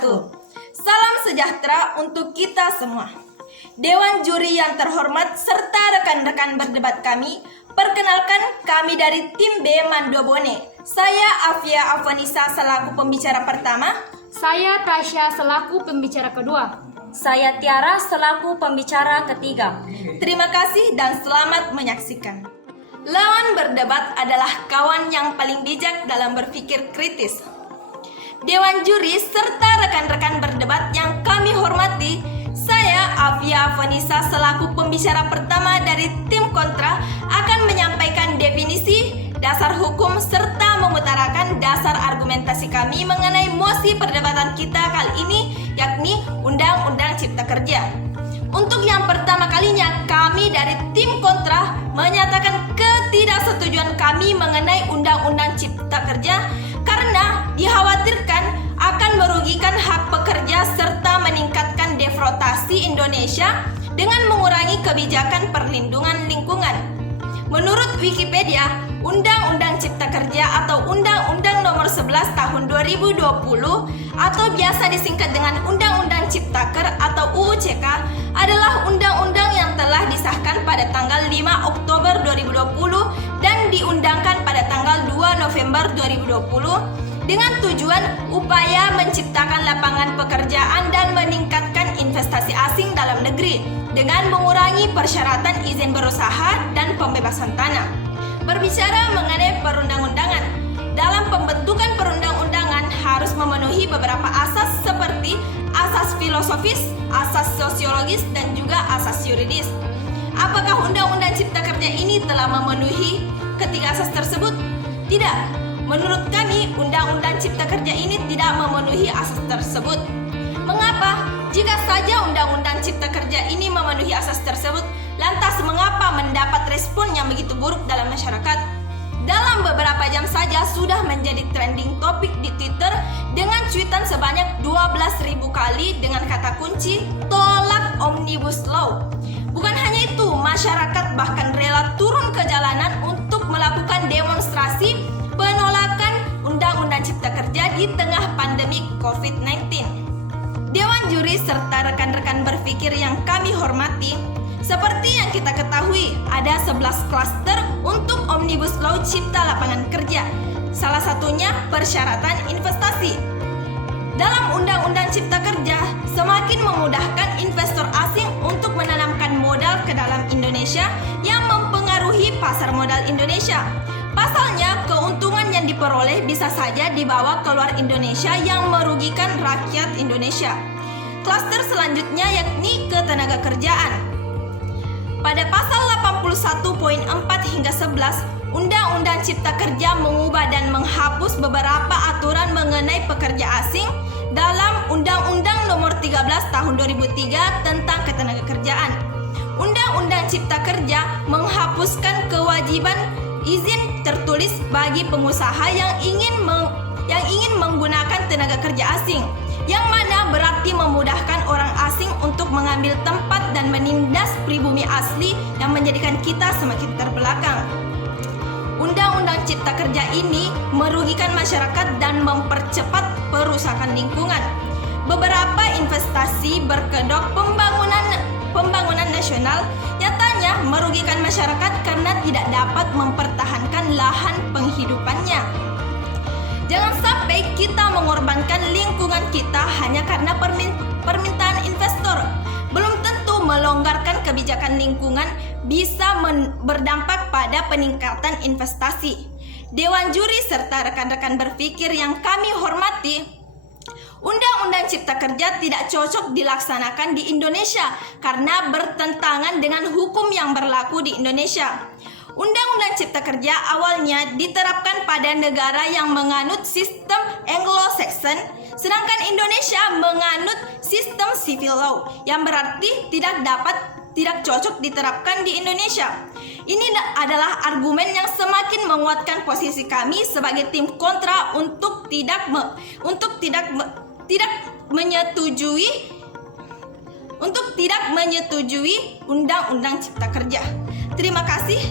wabarakatuh. Salam sejahtera untuk kita semua. Dewan juri yang terhormat serta rekan-rekan berdebat kami, perkenalkan kami dari tim B Mandobone. Saya Afia Avanisa selaku pembicara pertama. Saya Tasya selaku pembicara kedua. Saya Tiara selaku pembicara ketiga. Terima kasih dan selamat menyaksikan. Lawan berdebat adalah kawan yang paling bijak dalam berpikir kritis. Dewan juri serta rekan-rekan berdebat yang kami hormati, saya Afia Vanisa selaku pembicara pertama dari tim kontra akan menyampaikan definisi, dasar hukum serta mengutarakan dasar argumentasi kami mengenai mosi perdebatan kita kali ini, yakni Undang-Undang Cipta Kerja. Untuk yang pertama kalinya, kami dari tim kontra menyatakan ketidaksetujuan kami mengenai Undang-Undang Cipta Kerja karena dikhawatirkan akan merugikan hak pekerja serta meningkatkan deflorasi Indonesia dengan mengurangi kebijakan perlindungan lingkungan. Menurut Wikipedia, Undang-Undang Cipta Kerja atau Undang-Undang Nomor 11 Tahun 2020 atau biasa disingkat dengan Undang-Undang Ciptaker atau UU-CK adalah undang-undang yang telah disahkan pada tanggal 5 Oktober 2020 dan diundangkan pada tanggal 2 November 2020 dengan tujuan upaya menciptakan lapangan pekerjaan dan meningkatkan investasi asing dalam negeri dengan mengurangi persyaratan izin berusaha dan pembebasan tanah. Berbicara mengenai perundang-undangan, dalam pembentukan perundang-undangan harus memenuhi beberapa asas seperti asas filosofis, asas sosiologis, dan juga asas yuridis. Apakah Undang-Undang Cipta Kerja ini telah memenuhi ketiga asas tersebut? Tidak. Menurut kami, Undang-Undang Cipta Kerja ini tidak memenuhi asas tersebut. Mengapa? Jika saja Undang-Undang Cipta Kerja ini memenuhi asas tersebut, lantas mengapa mendapat respon yang begitu buruk dalam masyarakat? Dalam beberapa jam saja sudah menjadi trending topik di Twitter dengan cuitan sebanyak 12.000 kali dengan kata kunci tolak Omnibus Law. Bukan hanya itu, masyarakat bahkan rela turun ke jalanan untuk melakukan demonstrasi penolakan Undang-Undang Cipta Kerja di tengah pandemi COVID-19. Dewan juri serta rekan-rekan berpikir yang kami hormati, seperti yang kita ketahui, ada 11 klaster untuk Omnibus Law Cipta Lapangan Kerja. Salah satunya persyaratan investasi. Dalam Undang-Undang Cipta Kerja, semakin memudahkan investor asing untuk menanamkan modal ke dalam Indonesia yang mempengaruhi pasar modal Indonesia. Pasalnya, keuntungan yang diperoleh bisa saja dibawa keluar Indonesia yang merugikan rakyat Indonesia. Klaster selanjutnya yakni ketenaga kerjaan. Pada pasal 81.4 hingga 11, Undang-Undang Cipta Kerja mengubah dan menghapus beberapa aturan mengenai pekerja asing dalam Undang-Undang Nomor 13 Tahun 2003 tentang ketenaga kerjaan. Undang-Undang Cipta Kerja menghapuskan kewajiban izin tertulis bagi pengusaha yang ingin menggunakan tenaga kerja asing, yang mana berarti memudahkan orang asing untuk mengambil tempat dan menindas pribumi asli yang menjadikan kita semakin terbelakang. Undang-Undang Cipta Kerja ini merugikan masyarakat dan mempercepat perusakan lingkungan. Beberapa investasi berkedok pembangunan nasional nyatanya merugikan masyarakat karena tidak dapat mempertahankan lahan penghidupannya. Jangan sampai kita mengorbankan lingkungan kita hanya karena permintaan investor. Belum tentu melonggarkan kebijakan lingkungan bisa berdampak pada peningkatan investasi. Dewan juri serta rekan-rekan berpikir yang kami hormati, Undang-Undang Cipta Kerja tidak cocok dilaksanakan di Indonesia karena bertentangan dengan hukum yang berlaku di Indonesia. Undang-Undang Cipta Kerja awalnya diterapkan pada negara yang menganut sistem Anglo-Saxon, sedangkan Indonesia menganut sistem civil law, yang berarti tidak cocok diterapkan di Indonesia. Ini adalah argumen yang semakin menguatkan posisi kami sebagai tim kontra untuk tidak menyetujui Undang-Undang Cipta Kerja. Terima kasih.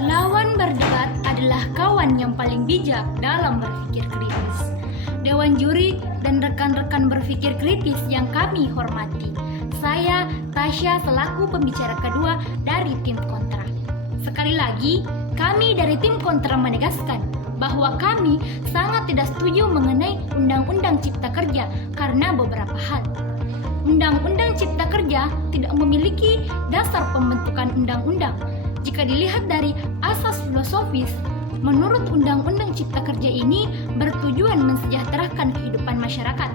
Lawan berdebat adalah kawan yang paling bijak dalam berpikir kritis. Dewan Juri dan rekan-rekan berpikir kritis yang kami hormati. Saya Tasya selaku pembicara kedua dari tim kontra. Sekali lagi, kami dari tim kontra menegaskan bahwa kami sangat tidak setuju mengenai Undang-Undang Cipta Kerja karena beberapa hal. Undang-Undang Cipta Kerja tidak memiliki dasar pembentukan undang-undang. Jika dilihat dari asas filosofis, menurut Undang-Undang Cipta Kerja ini bertujuan mensejahterakan kehidupan masyarakat.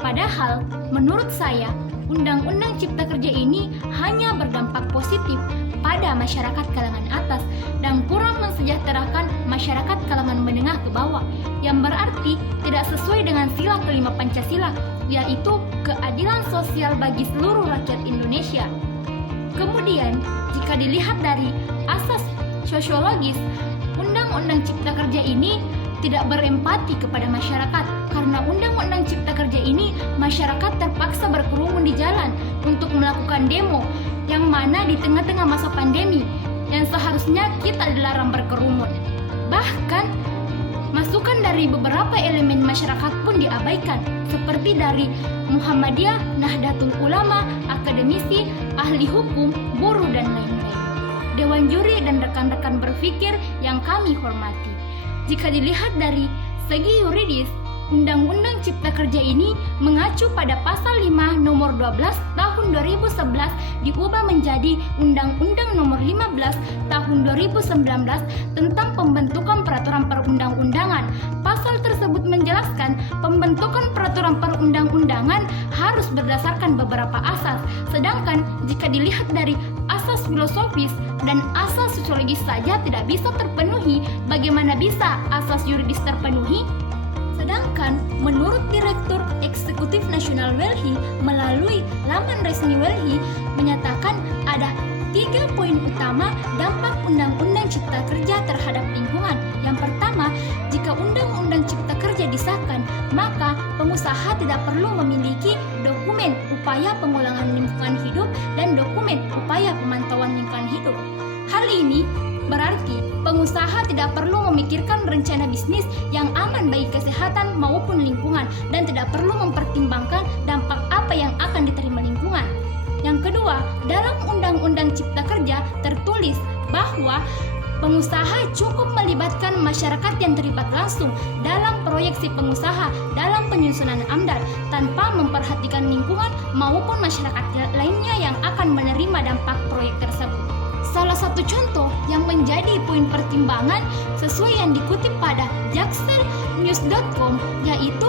Padahal, menurut saya, Undang-Undang Cipta Kerja ini hanya berdampak positif pada masyarakat kalangan atas dan kurang mensejahterakan masyarakat kalangan menengah ke bawah, yang berarti tidak sesuai dengan sila kelima Pancasila, yaitu keadilan sosial bagi seluruh rakyat Indonesia. Kemudian, jika dilihat dari asas sosiologis, Undang-Undang Cipta Kerja ini tidak berempati kepada masyarakat karena Undang-Undang Cipta Kerja ini masyarakat terpaksa berkerumun di jalan untuk melakukan demo yang mana di tengah-tengah masa pandemi yang seharusnya kita dilarang berkerumun. Bahkan masukan dari beberapa elemen masyarakat pun diabaikan seperti dari Muhammadiyah, Nahdlatul Ulama, akademisi, ahli hukum, buruh dan lain-lain. Dewan Juri dan rekan-rekan berpikir yang kami hormati. Jika dilihat dari segi yuridis, Undang-Undang Cipta Kerja ini mengacu pada Pasal 5 Nomor 12 Tahun 2011 diubah menjadi Undang-Undang Nomor 15 Tahun 2019 tentang pembentukan peraturan perundang-undangan. Pasal tersebut menjelaskan pembentukan peraturan perundang-undangan harus berdasarkan beberapa asas. Sedangkan jika dilihat dari asas filosofis dan asas sosiologis saja tidak bisa terpenuhi, bagaimana bisa asas yuridis terpenuhi? Sedangkan menurut Direktur Eksekutif Nasional WELHI melalui laman resmi WELHI menyatakan ada 3 poin utama dampak Undang-Undang Cipta Kerja terhadap lingkungan. Yang pertama, jika Undang-Undang Cipta Kerja disahkan, maka pengusaha tidak perlu memiliki dokumen upaya pengulangan lingkungan hidup dan dokumen upaya pemantauan lingkungan hidup. Hal ini berarti pengusaha tidak perlu memikirkan rencana bisnis yang aman bagi kesehatan maupun lingkungan dan tidak perlu mempertimbangkan dampak apa yang akan diterima lingkungan. Yang kedua, dalam Undang-Undang Cipta Kerja tertulis bahwa pengusaha cukup melibatkan masyarakat yang terlibat langsung dalam proyeksi pengusaha dalam penyusunan AMDAL tanpa memperhatikan lingkungan maupun masyarakat lainnya yang akan menerima dampak proyek tersebut. Salah satu contoh yang menjadi poin pertimbangan sesuai yang dikutip pada jakselnews.com yaitu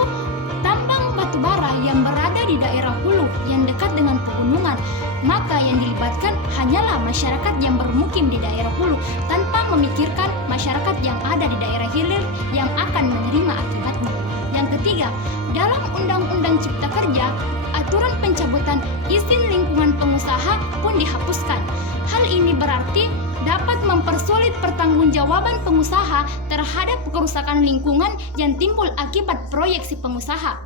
tambang batubara yang berada di daerah hulu yang dekat dengan pegunungan. Maka yang dilibatkan hanyalah masyarakat yang bermukim di daerah hulu tanpa memikirkan masyarakat yang ada di daerah hilir yang akan menerima akibatnya. Yang ketiga, dalam Undang-Undang Cipta Kerja, aturan pencabutan izin lingkungan pengusaha pun dihapuskan. Hal ini berarti dapat mempersulit pertanggungjawaban pengusaha terhadap kerusakan lingkungan yang timbul akibat proyeksi pengusaha.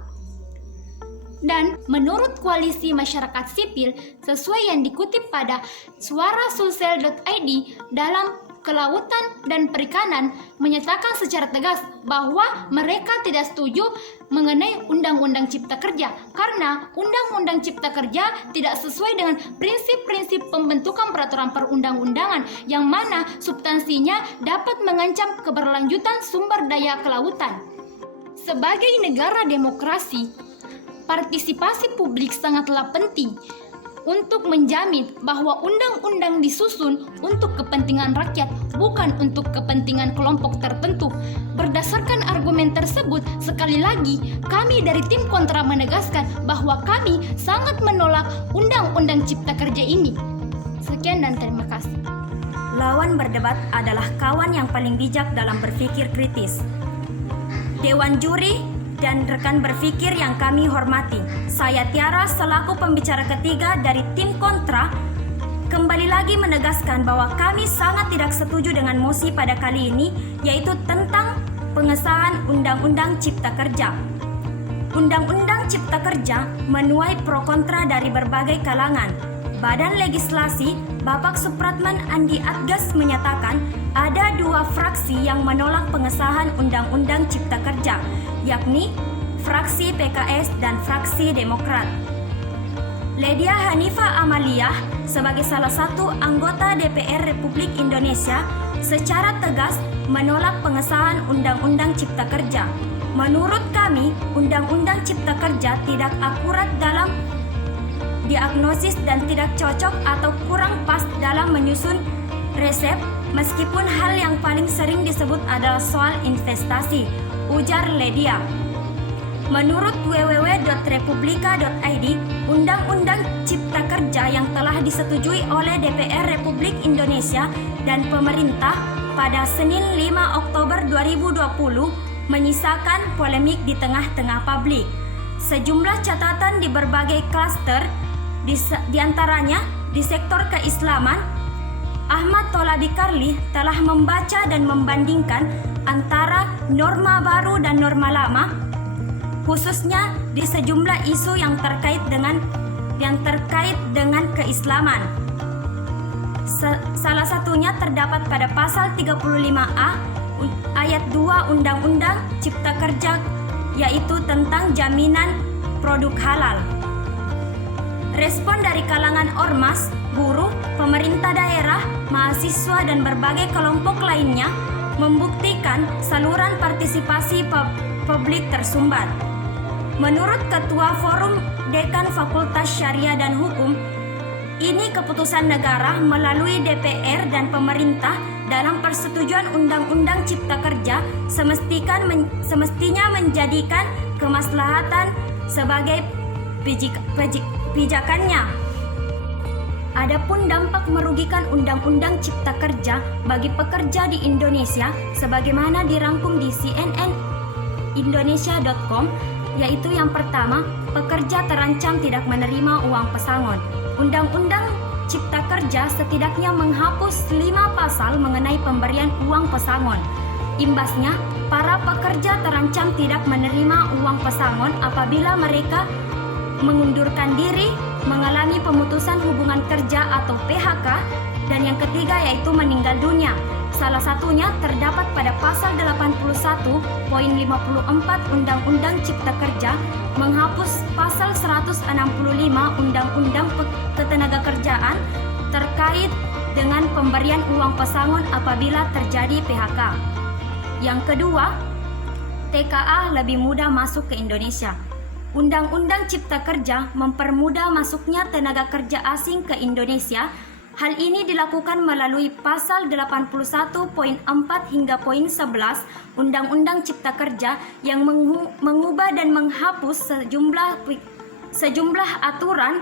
Dan menurut Koalisi Masyarakat Sipil, sesuai yang dikutip pada suarasulsel.id dalam Kelautan dan Perikanan menyatakan secara tegas bahwa mereka tidak setuju mengenai Undang-Undang Cipta Kerja karena Undang-Undang Cipta Kerja tidak sesuai dengan prinsip-prinsip pembentukan peraturan perundang-undangan yang mana substansinya dapat mengancam keberlanjutan sumber daya kelautan. Sebagai negara demokrasi, partisipasi publik sangatlah penting untuk menjamin bahwa undang-undang disusun untuk kepentingan rakyat, bukan untuk kepentingan kelompok tertentu. Berdasarkan argumen tersebut, sekali lagi, kami dari tim kontra menegaskan bahwa kami sangat menolak Undang-Undang Cipta Kerja ini. Sekian dan terima kasih. Lawan berdebat adalah kawan yang paling bijak dalam berpikir kritis. Dewan Juri dan rekan berpikir yang kami hormati, saya Tiara selaku pembicara ketiga dari tim kontra kembali lagi menegaskan bahwa kami sangat tidak setuju dengan mosi pada kali ini, yaitu tentang pengesahan Undang-Undang Cipta Kerja. Undang-Undang Cipta Kerja menuai pro kontra dari berbagai kalangan. Badan Legislasi Bapak Supratman Andi Atgas menyatakan ada 2 fraksi yang menolak pengesahan Undang-Undang Cipta Kerja, yakni fraksi PKS dan fraksi Demokrat. Ledia Hanifah Amaliyah sebagai salah satu anggota DPR Republik Indonesia secara tegas menolak pengesahan Undang-Undang Cipta Kerja. Menurut kami, Undang-Undang Cipta Kerja tidak akurat dalam diagnosis dan tidak cocok atau kurang pas dalam menyusun resep, meskipun hal yang paling sering disebut adalah soal investasi, ujar Ledia. Menurut www.republika.id, Undang-Undang Cipta Kerja yang telah disetujui oleh DPR Republik Indonesia dan pemerintah pada Senin 5 Oktober 2020 menyisakan polemik di tengah-tengah publik. Sejumlah catatan di berbagai klaster, di antaranya di sektor keislaman, Ahmad Tolabi Karli telah membaca dan membandingkan antara norma baru dan norma lama, khususnya di sejumlah isu yang terkait dengan keislaman. Salah satunya terdapat pada pasal 35A ayat 2 Undang-Undang Cipta Kerja, yaitu tentang jaminan produk halal. Respon dari kalangan ormas, buruh, pemerintah daerah, mahasiswa dan berbagai kelompok lainnya membuktikan saluran partisipasi publik tersumbat. Menurut Ketua Forum Dekan Fakultas Syariah dan Hukum, ini keputusan negara melalui DPR dan pemerintah dalam persetujuan Undang-Undang Cipta Kerja semestinya menjadikan kemaslahatan sebagai pijakannya. Adapun dampak merugikan Undang-Undang Cipta Kerja bagi pekerja di Indonesia sebagaimana dirangkum di cnnindonesia.com, yaitu yang pertama, pekerja terancam tidak menerima uang pesangon. Undang-Undang Cipta Kerja setidaknya menghapus 5 pasal mengenai pemberian uang pesangon. Imbasnya, para pekerja terancam tidak menerima uang pesangon apabila mereka mengundurkan diri, mengalami pemutusan hubungan kerja atau PHK, dan yang ketiga yaitu meninggal dunia. Salah satunya terdapat pada pasal 81.54 Undang-Undang Cipta Kerja menghapus pasal 165 Undang-Undang Ketenagakerjaan terkait dengan pemberian uang pesangon apabila terjadi PHK. Yang kedua, TKA lebih mudah masuk ke Indonesia. Undang-Undang Cipta Kerja mempermudah masuknya tenaga kerja asing ke Indonesia. Hal ini dilakukan melalui pasal 81.4 hingga poin 11 Undang-Undang Cipta Kerja yang mengubah dan menghapus sejumlah aturan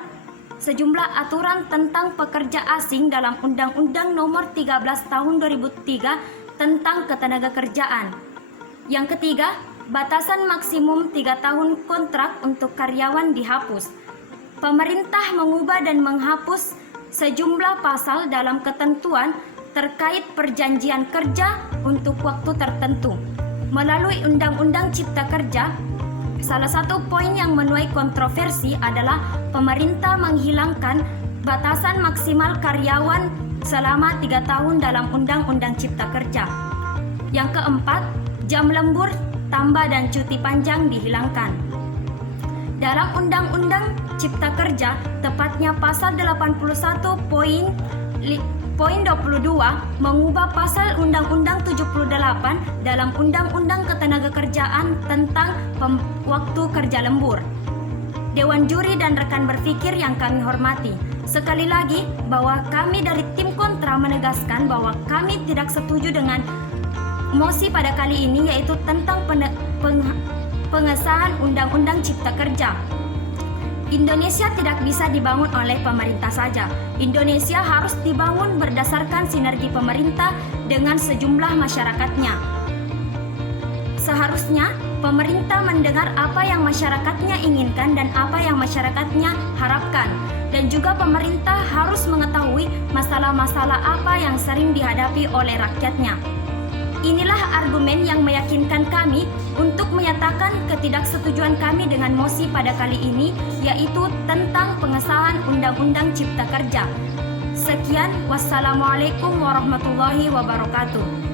tentang pekerja asing dalam Undang-Undang Nomor 13 Tahun 2003 tentang Ketenagakerjaan. Yang ketiga, batasan maksimum 3 tahun kontrak untuk karyawan dihapus. Pemerintah mengubah dan menghapus sejumlah pasal dalam ketentuan terkait perjanjian kerja untuk waktu tertentu. Melalui Undang-Undang Cipta Kerja, salah satu poin yang menuai kontroversi adalah pemerintah menghilangkan batasan maksimal karyawan selama 3 tahun dalam Undang-Undang Cipta Kerja. Yang keempat, jam lembur, tambah dan cuti panjang dihilangkan. Dalam Undang-Undang Cipta Kerja, tepatnya pasal 81 poin 22 mengubah pasal Undang-Undang 78 dalam Undang-Undang Ketenagakerjaan tentang waktu kerja lembur. Dewan Juri dan rekan berpikir yang kami hormati, sekali lagi bahwa kami dari tim kontra menegaskan bahwa kami tidak setuju dengan mosi pada kali ini, yaitu tentang pengesahan Undang-Undang Cipta Kerja. Indonesia tidak bisa dibangun oleh pemerintah saja. Indonesia harus dibangun berdasarkan sinergi pemerintah dengan sejumlah masyarakatnya. Seharusnya pemerintah mendengar apa yang masyarakatnya inginkan dan apa yang masyarakatnya harapkan. Dan juga pemerintah harus mengetahui masalah-masalah apa yang sering dihadapi oleh rakyatnya. Inilah argumen yang meyakinkan kami untuk menyatakan ketidaksetujuan kami dengan mosi pada kali ini, yaitu tentang pengesahan Undang-Undang Cipta Kerja. Sekian, wassalamualaikum warahmatullahi wabarakatuh.